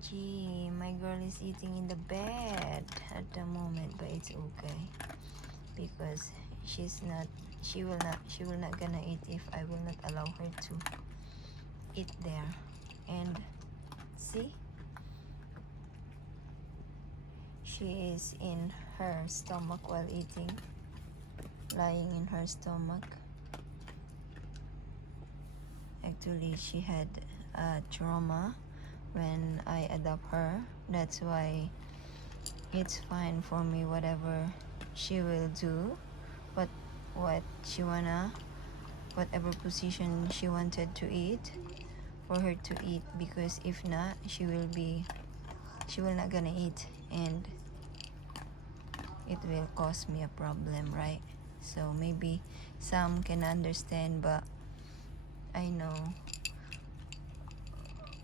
OMG, my girl is eating in the bed at the moment, but it's okay because she will not gonna eat if I will not allow her to eat there. And see, she is in her stomach while eating, lying in her stomach. Actually, she had a trauma when I adopt her. That's why it's fine for me whatever she will do, what she wanna, whatever position she wanted to eat, for her to eat, because if not, she will not gonna eat, and it will cause me a problem, right? So maybe some can understand, but I know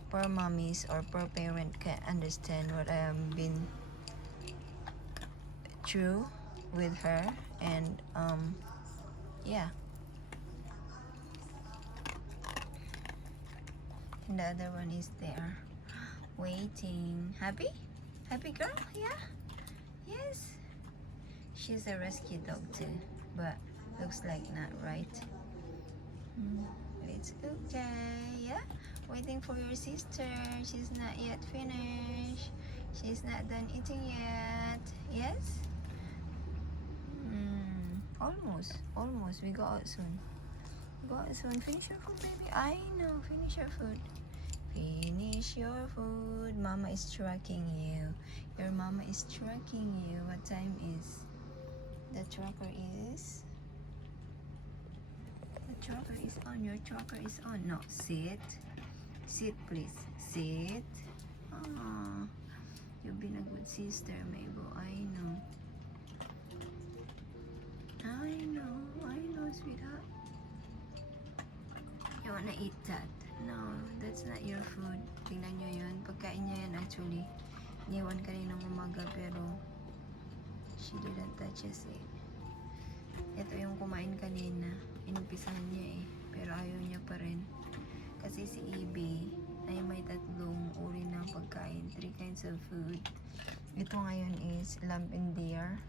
per mommies or per parent can understand what I have been through with her. And yeah, and the other one is there waiting. Happy girl? Yeah, yes, she's a rescue dog too, but looks like not, right? It's okay. Yeah, waiting for your sister. She's not yet finished. She's not done eating yet. Yes. Almost. We go out soon. Finish your food, baby. I know. Finish your food. Finish your food. Mama is tracking you. Your mama is tracking you. What time is? The tracker is on. Your tracker is on. No, sit, please. Sit. Ah, you've been a good sister, Mabel. I know, sweetheart. You wanna eat that? No, that's not your food. Tingnan nyo yun. Pagkain niya yan actually. Iniwan kaninang umaga, pero she didn't touch it. Ito yung kumain kanina. Inumpisahan niya pero ayaw niya pa rin. Kasi si EB ay may 3 uri ng pagkain. 3 kinds of food. Ito ngayon is lamb and deer.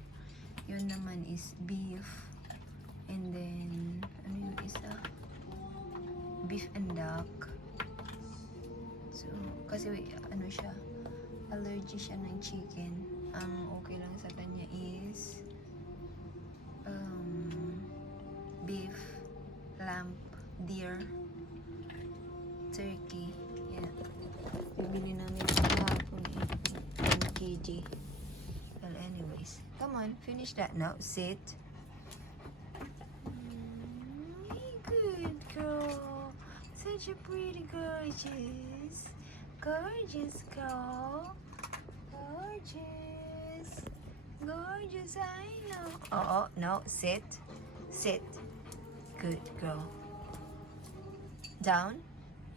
Yun naman is beef. And then, ano yung isa? Beef and duck. So, kasi ano siya, allergy siya ng chicken. Ang okay lang sa kanya is beef, lamb, deer, turkey. Yeah. Bibili namin kahapon 1 kg. Well, anyways. Come on, finish that now. Sit. Good girl. Such a pretty, gorgeous girl. Gorgeous, I know. Oh, no, sit. Good girl. Down.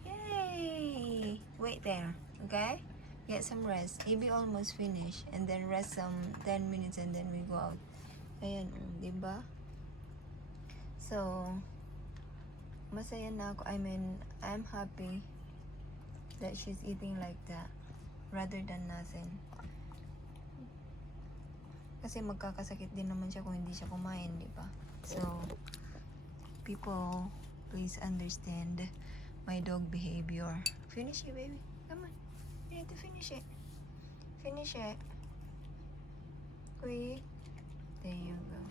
Yay. Wait there, okay? Get some rest. Maybe almost finish, and then rest some 10 minutes, and then we go out. Ayan, diba? So, masaya na ako. I mean, I'm happy that she's eating like that rather than nothing. Kasi magkakasakit din naman siya kung hindi siya kumain, diba? So, people, please understand my dog behavior. Finish it, baby. Come on. You need to finish it. Quick. There you go.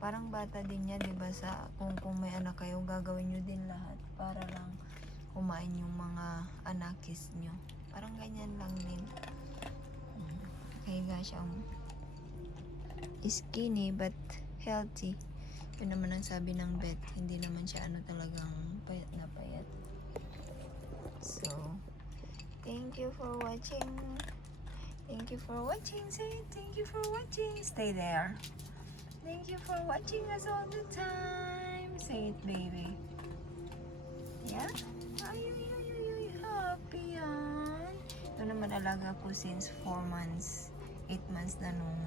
Parang bata din yan, diba? Kung may anak kayo, gagawin nyo din lahat para lang kumain yung mga anakis nyo. Parang ganyan lang din. Kaya siya skinny but healthy. Yun naman ang sabi ng vet. Hindi naman siya talagang payat na payat. So, thank you for watching. Say thank you for watching. Stay there. Thank you for watching us all the time. Say it, baby. Yeah? Ay, happy yan. Ito naman alaga ko since 4 months. 8 months na nung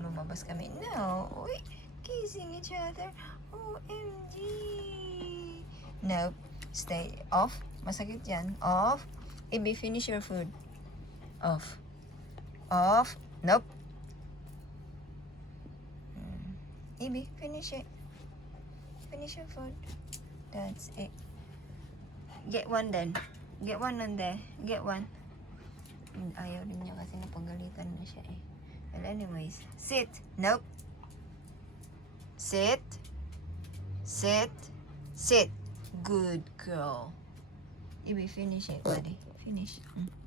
lumabas kami. No. Uy, kissing each other. OMG. Nope. Stay. Off. Masakit yan. Off. Ibi, finish your food. Off. Off. Nope. Ibi, finish it. Finish your food. That's it. Get one then. Get one on there. Get one. Ayaw din niya kasi napagalitan na siya eh. Well, anyways. Sit. Nope. Sit. Sit. Sit. Good girl. Ibi, finish it, buddy. Finish.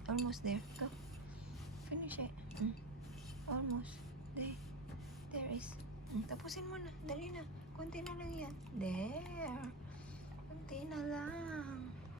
Almost there. Go. Finish it. Almost. There. There is. Tapusin mo na. Dali na. Kunti na lang yan. There. Kunti na lang.